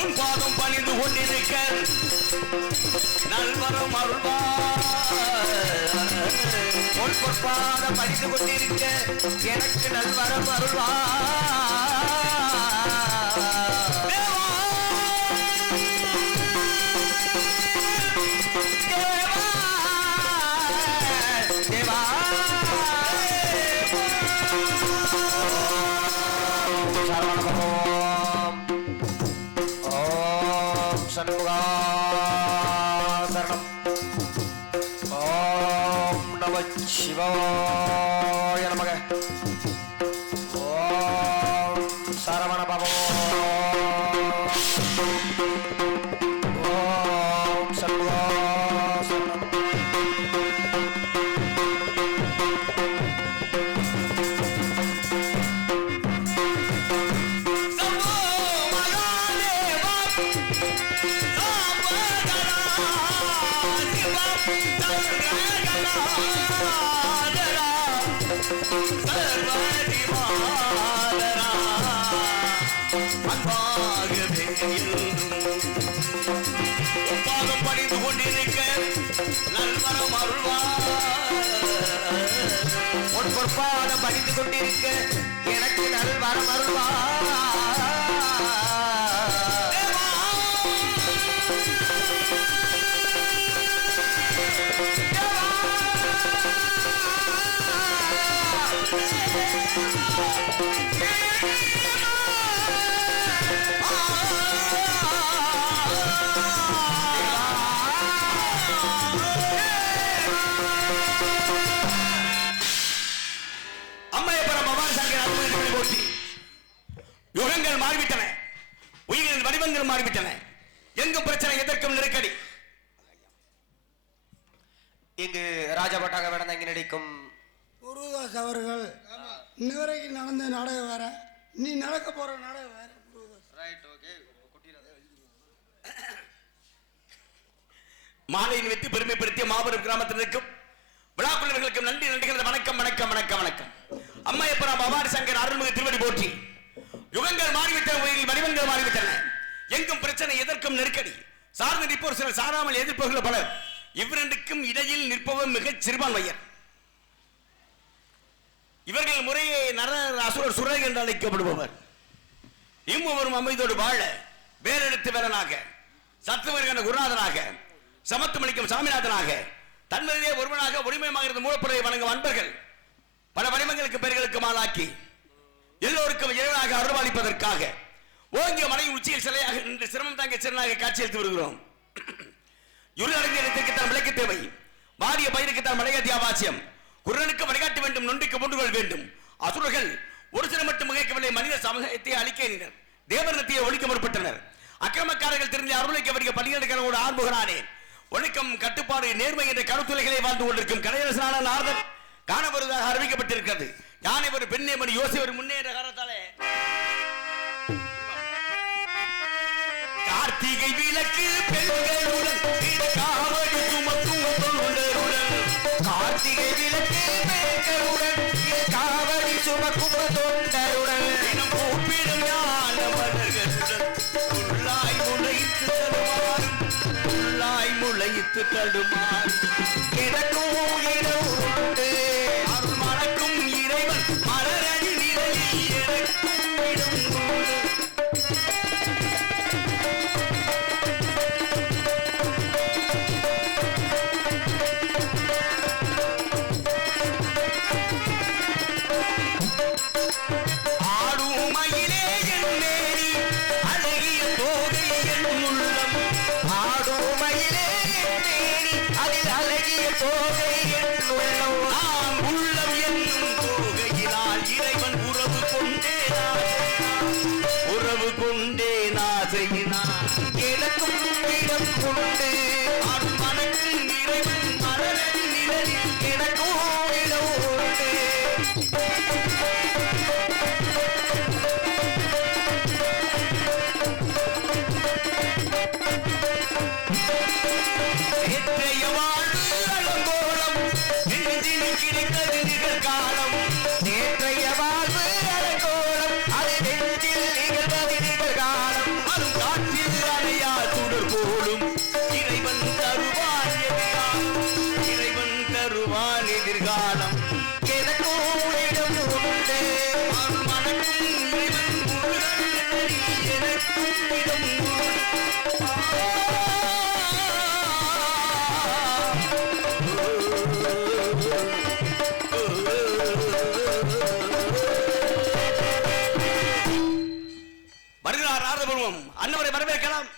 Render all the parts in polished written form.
உன் பாதம் பணிந்து கொண்டிருக்க நல்வரம் அருள்வார். உன் பொற்பாதம் பணிந்து கொண்டிருக்க எனக்கு நல்வரம் அருள்வார். சிவாய நமக. ஓம் சரவண பவோ. ஓம் சண்முகா சரணம். பாதம் பணிந்து கொண்டிருக்க நல்வரம் அருள்வார். உன் பொற்பாதம் பணிந்து கொண்டிருக்க எனக்கு நல்வரம் அருள்வார். யுகங்கள் மாறிவிட்டன, உயிரின் வடிவங்கள் மாறிவிட்டன. எங்கும் பிரச்சனை, எதற்கும் நெருக்கடி. இங்கு ராஜபட்டாக வேடந்தாங்கி நடிக்கும் குருதாஸ் அவர்கள் இன்னவரைக்கும் நடந்த நாடகம் வேற, நீ நடக்க போற நாடகம் வேற. மாலையின் வெற்றி பெருமைப்படுத்திய மாபெரும் கிராமத்தினருக்கும் விழாக்குழுவர்களுக்கும் நன்றி நன்றிகள். வணக்கம் வணக்கம் வணக்கம் வணக்கம். அம்மையப்பராம் பவானி சங்கர் அருள்மிகு திருவடி போற்றி. யுகங்கள் மாறிவிட்டன, உயிரில் வடிவங்கள் மாறிவிட்டன. எங்கும் பிரச்சனை, எதற்கும் நெருக்கடி. சார்ந்து நிற்போர் சிலர், சாராமல் எதிர்ப்புகள் பலர். இவ்விரண்டுக்கும் இடையில் நிற்பவர் மிகச் சிறுபான்மையர். இவர்கள் முறையே நரர் அசுரர் சுரர் என்று அழைக்கப்படுபவர். இம்முவரும் அமைதியோடு வாழ வேறெடுத்து வேறனாக, சத்துவர்கன குருநாதனாக, சமத்துவமளிக்கும் சாமிநாதனாக, தன்மதியே ஒருவனாக உரிமையாக இருந்த மூலப்பொருளை வணங்கும் அன்பர்கள் பல வடிவங்களுக்கு பெயர்களுக்கு மாலாக்கி எல்லோருக்கும் இறைவனாக அருள்வாளிப்பதற்காக ஓங்கிய மலையின் உச்சியில் சிலையாக நின்று சிரமம் தாங்கிய சிறனாக காட்சியளித்து வருகிறோம். இருளடைந்த இடத்திற்கு தான் விளக்கு தேவை, வாரிய பயிருக்கு தான் மலையதி அவசியம். குரலுக்கு வழிகாட்ட வேண்டும், நொண்டிக்கு மூன்றுகள் வேண்டும். அசுரர்கள் ஒரு சில மட்டும் மிகைக்கவில்லை, மனித சமூகத்தை அழிக்க எண்ணினர். தேவனத்தையை ஒழிக்க முற்பட்டனர். அக்கிரமக்காரர்கள் திரும்பி அருளைக்க வருகிற பணியாளர்களோடு ஆர்முகனானே. ஒழுக்கம், கட்டுப்பாடு, நேர்மை என்ற கருத்துலைகளை வாழ்ந்து கொண்டிருக்கும் கடையரசனான நாரதன் காண வருவதாக அறிவிக்கப்பட்டிருக்கிறது. யானை ஒரு பெண்ணே மணி யோசிவர் முன்னேற காரணத்தாலே கார்த்திகை விளக்கு பெண்களுடன் காவடி சுமக்கும் தொண்டருடன். கார்த்திகை விளக்கு பெண்களுடன் காவடி சுமக்கும் தொண்டருடன். கூப்பிடும் ஞானவர்களுடன் உள்ளாய் முளைத்து தடுமாறு, உள்ளாய் முளைத்து தடுமாறு கிடக்கும் உயிரோடு அருள் மணக்கும் இறைவன் மலரடி நிலையில் எனக்கும் இடம் கொடு. உறவு ஆசையினார் எனக்கும் இடம் உண்டு அருள் மனத்தில் இறைவன் மலரின் நிழலில் எனக்கும் இடம் உண்டு நேற்றைய வாழ்வு அலங்கோலம் நெஞ்சில் கிடைத்தது நிகழ்காலம் நேற்றைய வாழ்வு அலங்கோலம் அது நெஞ்சில் நிகழ்வது நிகழ்காலம் வரும் காற்றில் அணையா சுடர் போலும் இறைவன் தருவான் எதிர்காலம் இறைவன் தருவான் எதிர்காலம் எனக்கும் இடம் உண்டு அருள் மனக்கும் இறைவன் முருகன் எனக்கும் இடம் உண்டு வருகிறார் நாரதபுரம் அன்னவரை வரவேற்கலாம்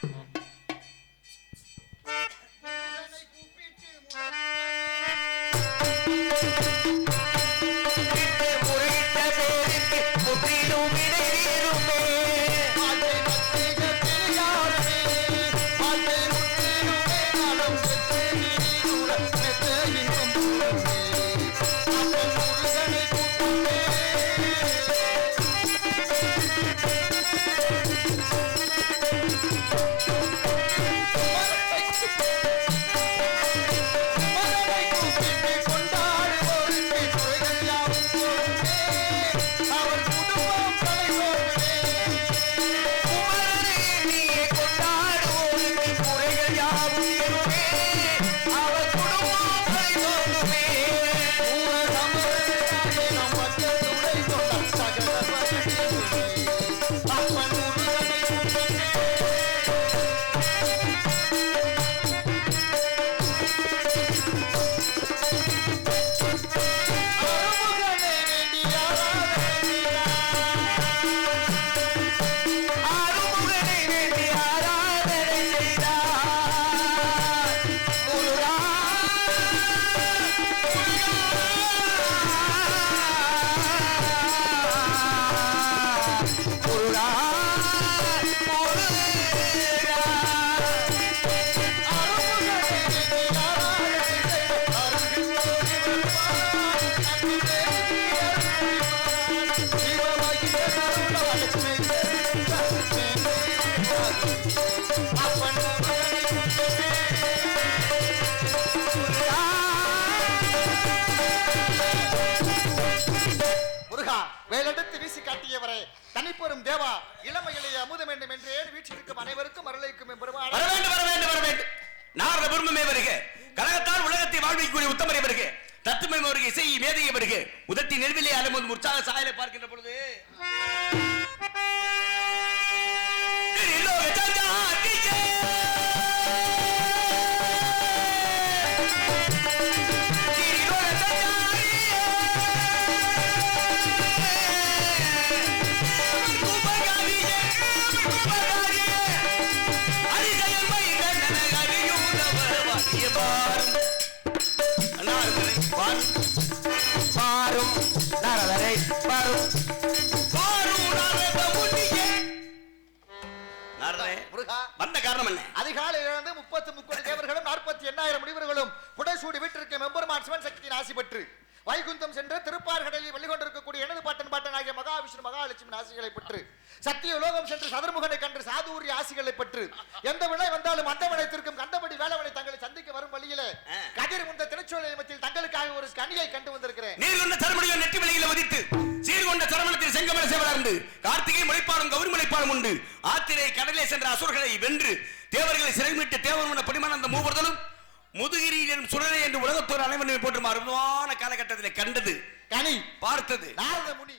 வேலெடுத்து வீசி காட்டியவரே தனிப்பெரும் தேவா இளமையிலே அமுதம் வேண்டும் என்று வீற்றிருக்கும் அனைவருக்கும் அருளைக்கும் பெருமாள் வர வேண்டும் வர வேண்டும் வர வேண்டும் நாரத பெருமமே வருக கழகத்தால் உலகத்தை வாழ்விக்கூடிய உத்தமரை வருக தத்துமை வருக இசை மேதையை வருக உதட்டி நெருவிலே அலமுது உற்சாக சாயலை பார்க்கின்ற பொழுது வந்த காரணம் என்ன? அதிகாலையிலிருந்து 30 தேவர்களும் 48,000 முனிவர்களும் புடைசூடி வீட்டிற்கு மெம்பெருமான் சிவன் சக்தியின் ஆசி பெற்று வைகுந்தம் சென்று திருப்பார்கடலில் வெளிக்கொண்டிருக்கக்கூடிய எனது பாட்டனாகிய மகாவிஷ்ணு மகாலட்சுமி ஆசிகளை பெற்று சத்திய லோகம் சென்று சதுர்முகனை கண்டு சாதுரிய ஆசிகளை பெற்று எந்த வினை வந்தாலும் அந்த வினைத்திற்கும் கண்டபடி வேளவனை தங்களை சந்திக்க வரும் வழியிலே கதிர் முந்த திருச்சோலை மத்தியில் தங்களுக்காக ஒரு கனியை கண்டு வந்திருக்கிறேன். நீர் கொண்ட தரமுடியை நெற்றி வெளியில வதித்து சீர்கொண்ட சரமணத்தில் செங்கமல சேவலார்ந்து கார்த்திகை முளைப்பாலும் கௌரி முளைப்பாலும் உண்டு ஆத்திரை கடலே சென்ற அசுரர்களை வென்று தேவர்களை சிறைமிட்டு தேவருமான படிமான அந்த மூவர்களும் முதுகிரியின் சுடலை என்று உலகத்தோர் அனைவரும் போற்றும் அருமையான காலகட்டத்தில் கண்டது கனி பார்த்தது நாரத முனி